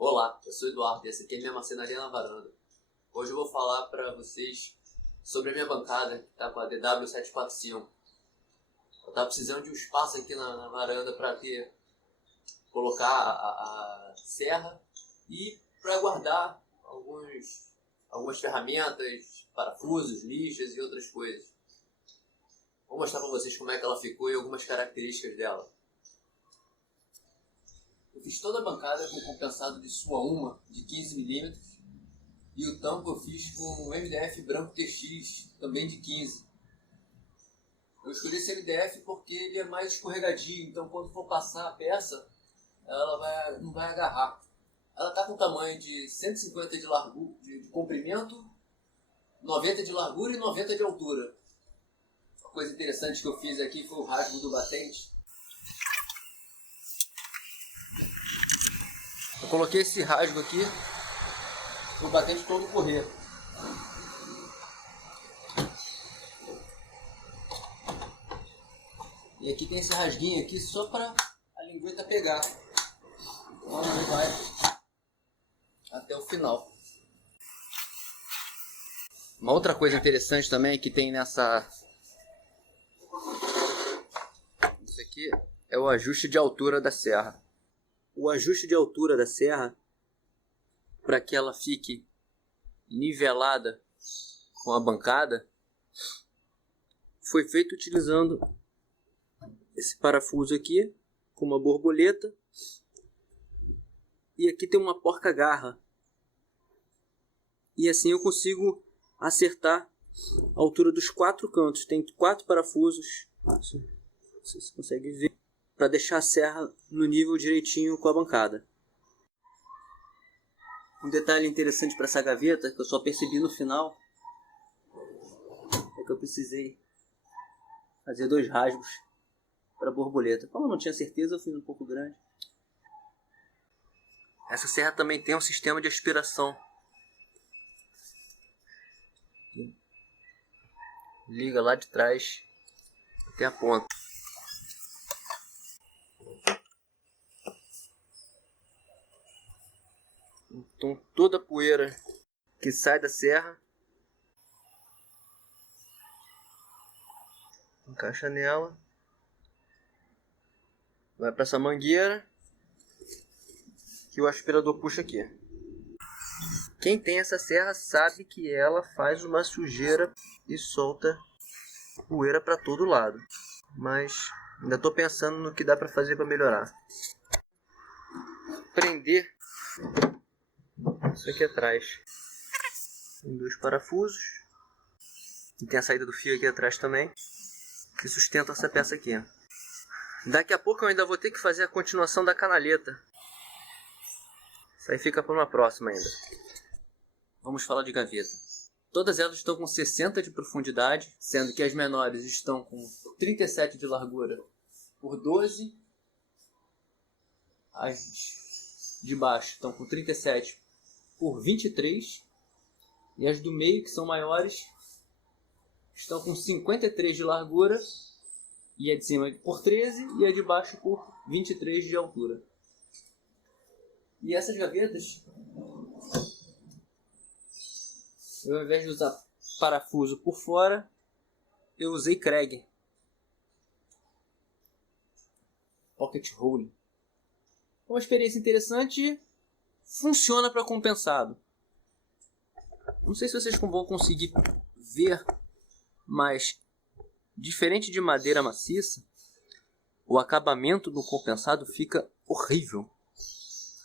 Olá, eu sou o Eduardo e essa aqui é a minha marcenaria na varanda. Hoje eu vou falar para vocês sobre a minha bancada, que está com a DW745. Eu estava precisando de um espaço aqui na varanda para colocar a serra e para guardar algumas ferramentas, parafusos, lixas e outras coisas. Vou mostrar para vocês como é que ela ficou e algumas características dela. Eu fiz toda a bancada com compensado de Suauma de 15 mm e o tampo eu fiz com MDF branco TX, também de 15. Eu escolhi esse MDF porque ele é mais escorregadio, então quando for passar a peça, ela não vai agarrar. Ela está com tamanho de 150 de comprimento, 90 de largura e 90 de altura. Uma coisa interessante que eu fiz aqui foi o rasgo do batente. Eu coloquei esse rasgo aqui pro batente todo correr. E aqui tem esse rasguinho aqui só para a lingueta pegar. Então ele vai até o final. Uma outra coisa interessante também que tem isso aqui é o ajuste de altura da serra. O ajuste de altura da serra, para que ela fique nivelada com a bancada, foi feito utilizando esse parafuso aqui com uma borboleta, e aqui tem uma porca-garra, e assim eu consigo acertar a altura dos 4 cantos. Tem 4 parafusos, você consegue ver, para deixar a serra no nível direitinho com a bancada. Um detalhe interessante para essa gaveta, que eu só percebi no final, é que eu precisei fazer 2 rasgos para a borboleta. Como eu não tinha certeza, eu fiz um pouco grande. Essa serra também tem um sistema de aspiração. Liga lá de trás até a ponta. Então toda a poeira que sai da serra encaixa nela, vai para essa mangueira que o aspirador puxa aqui. Quem tem essa serra sabe que ela faz uma sujeira e solta poeira para todo lado, mas ainda estou pensando no que dá para fazer para melhorar. Prender isso aqui atrás. Tem 2 parafusos. E tem a saída do fio aqui atrás também, que sustenta essa peça aqui. Daqui a pouco eu ainda vou ter que fazer a continuação da canaleta. Isso aí fica para uma próxima ainda. Vamos falar de gaveta. Todas elas estão com 60 de profundidade, sendo que as menores estão com 37 de largura por 12. As de baixo estão com 37 por 23. E as do meio, que são maiores, estão com 53 de largura, e a de cima por 13 e a de baixo por 23 de altura. E essas gavetas, eu, ao invés de usar parafuso por fora, eu usei Kreg Pocket Hole. Uma experiência interessante, funciona para compensado. Não sei se vocês vão conseguir ver, mas diferente de madeira maciça, o acabamento do compensado fica horrível.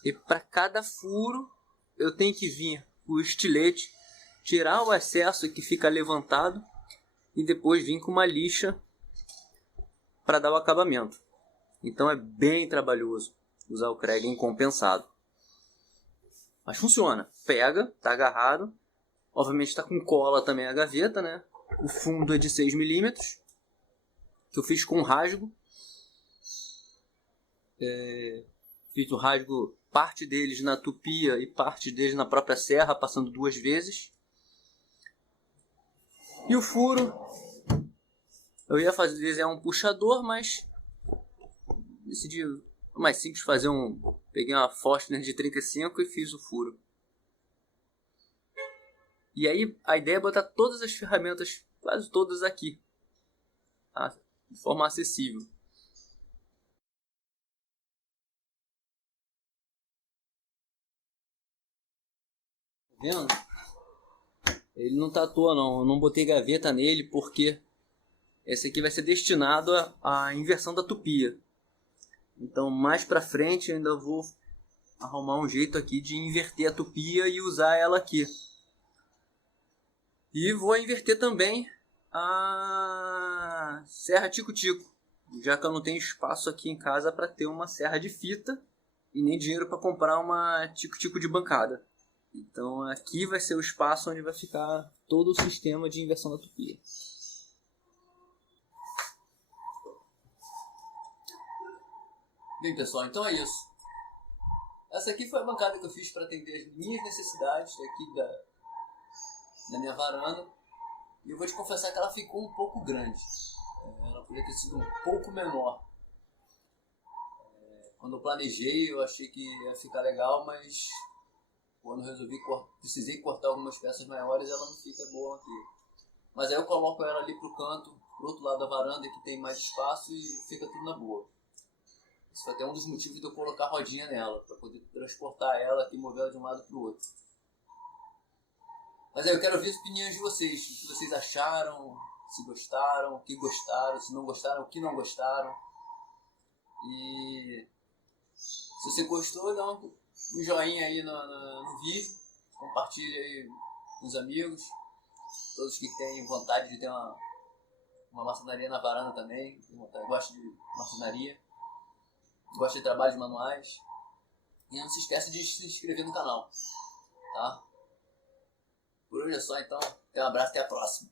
E para cada furo eu tenho que vir o estilete, tirar o excesso que fica levantado e depois vir com uma lixa para dar o acabamento. Então é bem trabalhoso usar o Kreg em compensado. Mas funciona, pega, tá agarrado. Obviamente está com cola também a gaveta, né? O fundo é de 6 mm, que eu fiz com rasgo. Fiz o rasgo, parte deles na tupia e parte deles na própria serra, passando 2 vezes. E o furo, eu ia desenhar um puxador, mas decidi É mais simples fazer peguei uma Forstner de 35 e fiz o furo. E aí a ideia é botar todas as ferramentas, quase todas aqui, tá? De forma acessível. Tá vendo? Ele não tá à toa não, eu não botei gaveta nele porque esse aqui vai ser destinado à inversão da tupia. Então mais pra frente eu ainda vou arrumar um jeito aqui de inverter a tupia e usar ela aqui. E vou inverter também a serra tico-tico, já que eu não tenho espaço aqui em casa para ter uma serra de fita e nem dinheiro para comprar uma tico-tico de bancada. Então aqui vai ser o espaço onde vai ficar todo o sistema de inversão da tupia. Bem pessoal, então é isso. Essa aqui foi a bancada que eu fiz para atender as minhas necessidades aqui da minha varanda. E eu vou te confessar que ela ficou um pouco grande. Ela poderia ter sido um pouco menor. Quando eu planejei eu achei que ia ficar legal, mas quando eu precisei cortar algumas peças maiores, ela não fica boa aqui. Mas aí eu coloco ela ali pro canto, pro outro lado da varanda, que tem mais espaço e fica tudo na boa. Isso foi até um dos motivos de eu colocar a rodinha nela, para poder transportar ela aqui e mover ela de um lado pro outro. Mas aí eu quero ouvir as opiniões de vocês, o que vocês acharam, se gostaram, o que gostaram, se não gostaram, o que não gostaram. E se você gostou, dá um joinha aí no vídeo, compartilha aí com os amigos, todos que têm vontade de ter uma marcenaria na varanda também, gosta de marcenaria, gosta de trabalhos manuais. E não se esqueça de se inscrever no canal, tá? Por hoje é só então, um abraço, até a próxima.